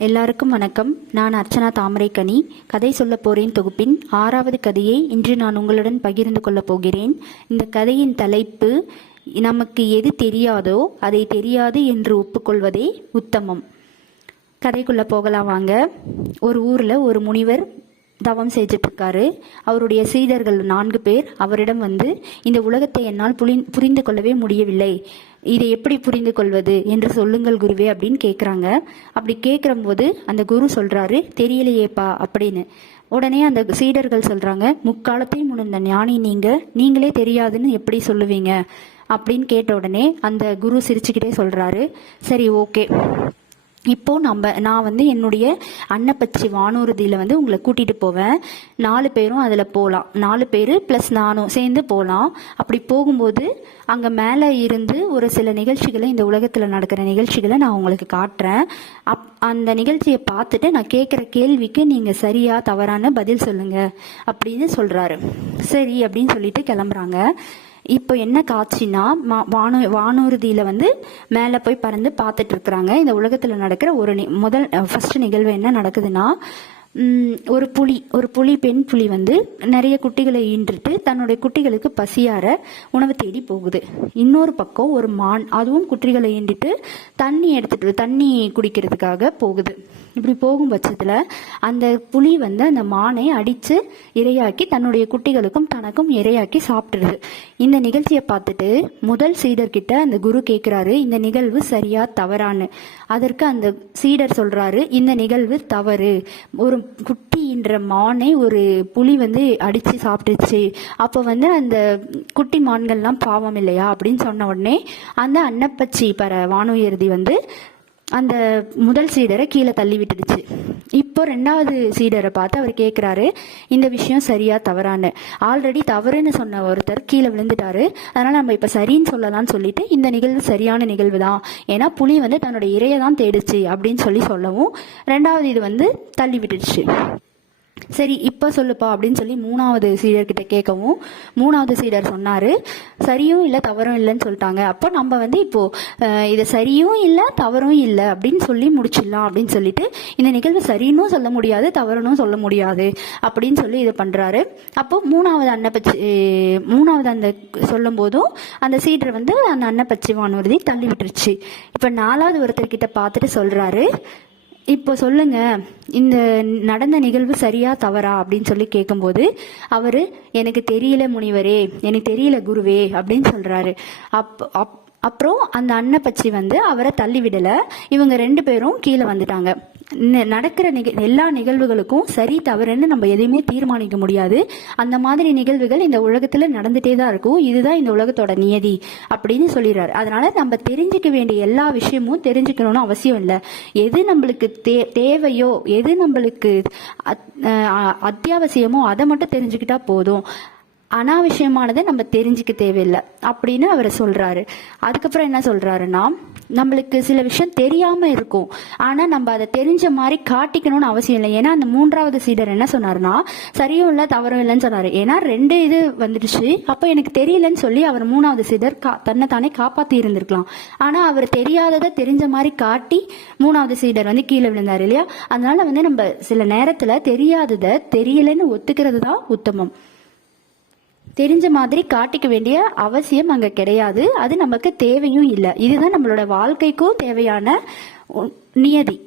எல்லாருக்கும் வணக்கம். நான் அர்ச்சனா தாமரைக்கனி கதை சொல்ல போறேன் தொகுப்பின் ஆறாவது கதையை இன்று நான் உங்களுடன் பகிர்ந்து கொள்ளப் போகிறேன். இந்த கதையின் தலைப்பு நமக்கு எது தெரியாதோ அதை தெரியாது என்று ஒப்புக்கொள்வதே உத்தமம். கதைக்குள்ள போகலாம் வாங்க. ஒரு ஊரில் ஒரு முனிவர் தவம் செஞ்சுட்டு அவருடைய சீடர்கள் நான்கு பேர் அவரிடம் வந்து இந்த உலகத்தை என்னால் புலி- புரிந்து கொள்ளவே முடியவில்லை. இதை எப்படி புரிந்து கொள்வது என்று சொல்லுங்கள் குருவே அப்படின்னு கேட்குறாங்க அப்படி கேட்குறம்போது அந்த குரு சொல்கிறாரு தெரியலையேப்பா அப்படின்னு. உடனே அந்த சீடர்கள் சொல்கிறாங்க முக்காலத்தையும் உணர்ந்த ஞானி நீங்கள் நீங்களே தெரியாதுன்னு எப்படி சொல்லுவீங்க? அப்படின்னு கேட்ட உடனே அந்த குரு சிரிச்சுக்கிட்டே சொல்கிறாரு சரி ஓகே. இப்போது நம்ம நான் வந்து என்னுடைய அன்னப்பச்சி வானூர்தியில் வந்து உங்களை கூட்டிகிட்டு போவேன். நாலு பேரும் அதில் போகலாம் நாலு பேர் ப்ளஸ் நானும் சேர்ந்து போகலாம் அப்படி போகும்போது அங்கே மேலே இருந்து ஒரு சில நிகழ்ச்சிகளை இந்த உலகத்தில் நடக்கிற நிகழ்ச்சிகளை நான் உங்களுக்கு காட்டுறேன். அப் அந்த நிகழ்ச்சியை பார்த்துட்டு நான் கேட்குற கேள்விக்கு நீங்கள் சரியா தவறான பதில் சொல்லுங்கள் அப்படின்னு சொல்கிறாரு சரி அப்படின்னு சொல்லிட்டு கிளம்புறாங்க. இப்போ என்ன காட்சினா மா- வானு வானூர்தியில் வந்து மேலே போய் பறந்து பார்த்துட்டு இருக்கிறாங்க. இந்த உலகத்தில் நடக்கிற ஒரு நி- முதல் ஃபர்ஸ்ட் நிகழ்வு என்ன நடக்குதுன்னா ஒரு புலி ஒரு புலி பெண் புலி வந்து நிறைய குட்டிகளை ஈன்றுட்டு தன்னுடைய குட்டிகளுக்கு பசியார உணவு தேடி போகுது. இன்னொரு பக்கம் ஒரு மான் அதுவும் குட்டிகளை ஈன்றுட்டு தண்ணி எடுத்துட்டு தண்ணி குடிக்கிறதுக்காக போகுது. இப்படி போகும் பட்சத்தில் அந்த புலி வந்து அந்த மானை அடித்து இரையாக்கி தன்னுடைய குட்டிகளுக்கும் தனக்கும் இரையாக்கி சாப்பிட்டுருது. இந்த நிகழ்ச்சியை பார்த்துட்டு முதல் சீடர்கிட்ட அந்த குரு கேட்குறாரு இந்த நிகழ்வு சரியா தவறான்னு. அதற்கு அந்த சீடர் சொல்கிறாரு இந்த நிகழ்வு தவறு. ஒரு குட்டின்ற மானை ஒரு புலி வந்து அடித்து சாப்பிட்டுச்சு. அப்போ வந்து அந்த குட்டி மான்கள்லாம் பாவம் இல்லையா அப்படின்னு சொன்ன உடனே அந்த அன்னப்பச்சி பற வானுயர்தி வந்து அந்த முதல் சீடரை கீழே தள்ளி விட்டுடுச்சு. இப்போ ரெண்டாவது சீடரை பார்த்து அவர் கேட்குறாரு இந்த விஷயம் சரியா தவறான்னு. ஆல்ரெடி தவறுன்னு சொன்ன ஒருத்தர் கீழே விழுந்துட்டாரு. அதனால் நம்ம இப்போ சரின்னு சொல்லலாம்னு சொல்லிட்டு இந்த நிகழ்வு சரியான நிகழ்வு தான். ஏன்னா புலி வந்து தன்னோட இரையை தான் தேடுச்சு அப்படின்னு சொல்லி சொல்லவும் ரெண்டாவது இது வந்து தள்ளி விட்டுடுச்சு. சரி இப்போ சொல்லுப்பா அப்படின்னு சொல்லி மூணாவது சீடர்கிட்ட கேட்கவும் மூணாவது சீடர் சொன்னாரு சரியும் இல்லை தவறும் இல்லைன்னு சொல்லிட்டாங்க. அப்போ நம்ம வந்து இப்போ இதை இது சரியும் இல்லை தவறும் இல்லை அப்படின்னு சொல்லி முடிச்சிடலாம் அப்படின்னு சொல்லிட்டு இந்த நிகழ்வு சரின்னும் சொல்ல முடியாது தவறுனும் சொல்ல முடியாது அப்படின்னு சொல்லி இது பண்றாரு. அப்போ மூணாவது அன்னப்பச்சி மூணாவது அந்த சொல்லும் போதும் அந்த சீடர் வந்து அந்த அன்னப்பச்சி வானூர்தி தள்ளி விட்டுருச்சு. இப்போ நாலாவது ஒருத்தர்கிட்ட பார்த்துட்டு சொல்றாரு இப்போ சொல்லுங்க இந்த நடந்த நிகழ்வு சரியா தவறா அப்படின்னு சொல்லி கேட்கும்போது அவரு எனக்கு தெரியல முனிவரே எனக்கு தெரியல குருவே அப்படின்னு சொல்றாரு. அப் அப் அப்புறம் அந்த அன்னப்பச்சி வந்து அவரை தள்ளி விடல. இவங்க ரெண்டு பேரும் கீழே வந்துட்டாங்க. நடக்கிற நிக எல்லா நிகழ்வுகளுக்கும் சரி தவறுன்னு நம்ம எதையுமே தீர்மானிக்க முடியாது. அந்த மாதிரி நிகழ்வுகள் இந்த உலகத்தில் நடந்துட்டே தான் இருக்கும். இதுதான் இந்த உலகத்தோட நியதி அப்படின்னு சொல்லிடுறாரு. அதனால நம்ம தெரிஞ்சுக்க வேண்டிய எல்லா விஷயமும் தெரிஞ்சுக்கணும்னு அவசியம் இல்லை. எது நம்மளுக்கு தே தேவையோ எது நம்மளுக்கு அத்- அத்தியாவசியமோ அதை மட்டும் தெரிஞ்சுக்கிட்டா போதும். அனாவசியமானதை நம்ம தெரிஞ்சுக்க தேவையில்லை. அப்படின்னு அவர் சொல்கிறாரு அதுக்கப்புறம் என்ன சொல்கிறாருன்னா நம்மளுக்கு சில விஷயம் தெரியாமல் இருக்கும். ஆனால் நம்ம அதை தெரிஞ்ச மாதிரி காட்டிக்கணும்னு அவசியம் இல்லை. ஏன்னா அந்த மூன்றாவது சீடர் என்ன சொன்னாருன்னா சரியும் இல்லை தவறும் இல்லைன்னு சொன்னார். ஏன்னா ரெண்டு இது வந்துடுச்சு. அப்போ எனக்கு தெரியலன்னு சொல்லி அவர் மூணாவது சீடர் கா தன்னை தானே காப்பாற்றி இருந்திருக்கலாம். ஆனால் அவர் தெரியாததை தெரிஞ்ச மாதிரி காட்டி மூணாவது சீடர் வந்து கீழே விழுந்தார் இல்லையா? அதனால வந்து நம்ம சில நேரத்தில் தெரியாததை தெரியலன்னு ஒத்துக்கிறது தான் உத்தமம். தெரிஞ்ச மாதிரி காட்டிக்க வேண்டிய அவசியம் அங்க கிடையாது. அது நமக்கு தேவையும் இல்லை. இதுதான் நம்மளோட வாழ்க்கைக்கும் தேவையான உ- நியதி.